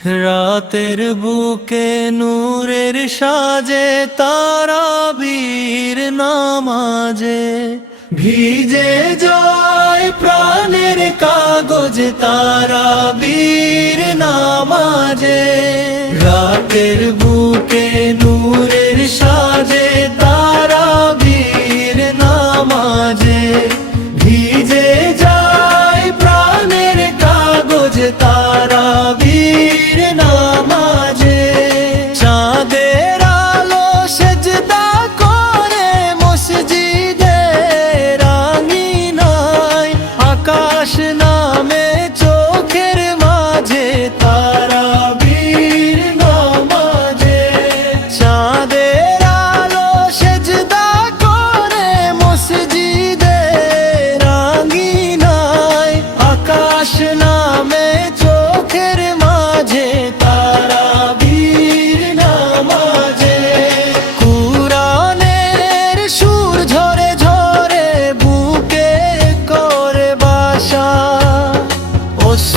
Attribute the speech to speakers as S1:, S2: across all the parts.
S1: রাতের বুকে নূরের সাজে তারা বীর নামাজে। ভিজে যায় প্রাণের কাগজ তারা বীর নামাজে। passion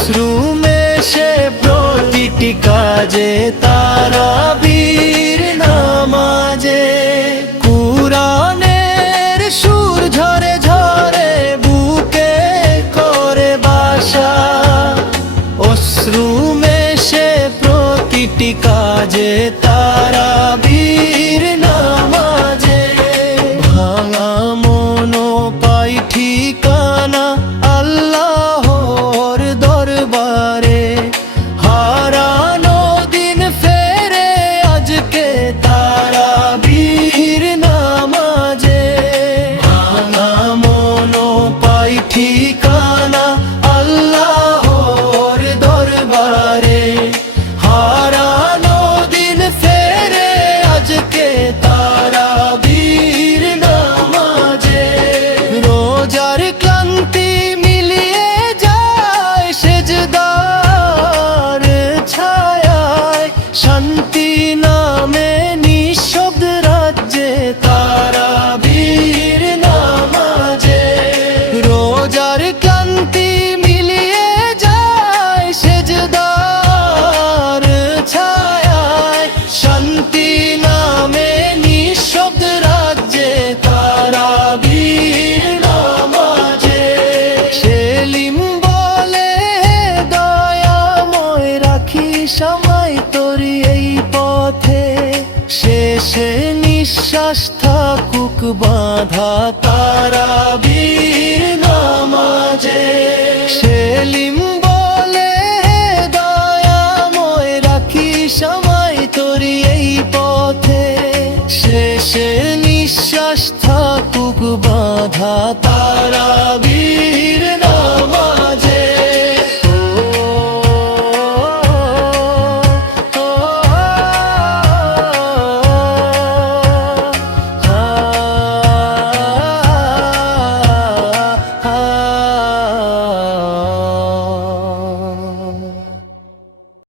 S1: অশ্রু মেশে প্রতিটি কাজে, তারা বীর নামাজে। কুরানের সুর ঝরে ঝরে, বুকে করে বাসা। অশ্রু মেশে প্রতিটি কাজে, তারা বীর নামাজে। ভাঙা মনো পাই ঠিকানা সময় তোরি এই পথে শেষে নিঃশ্বাস থাকুক বাঁধা তারা বীর সেলিম বলে, দয়াময় রাখি সময় তোরি এই পথে শেষে নিঃশ্বাস থাকুক বাঁধা তারা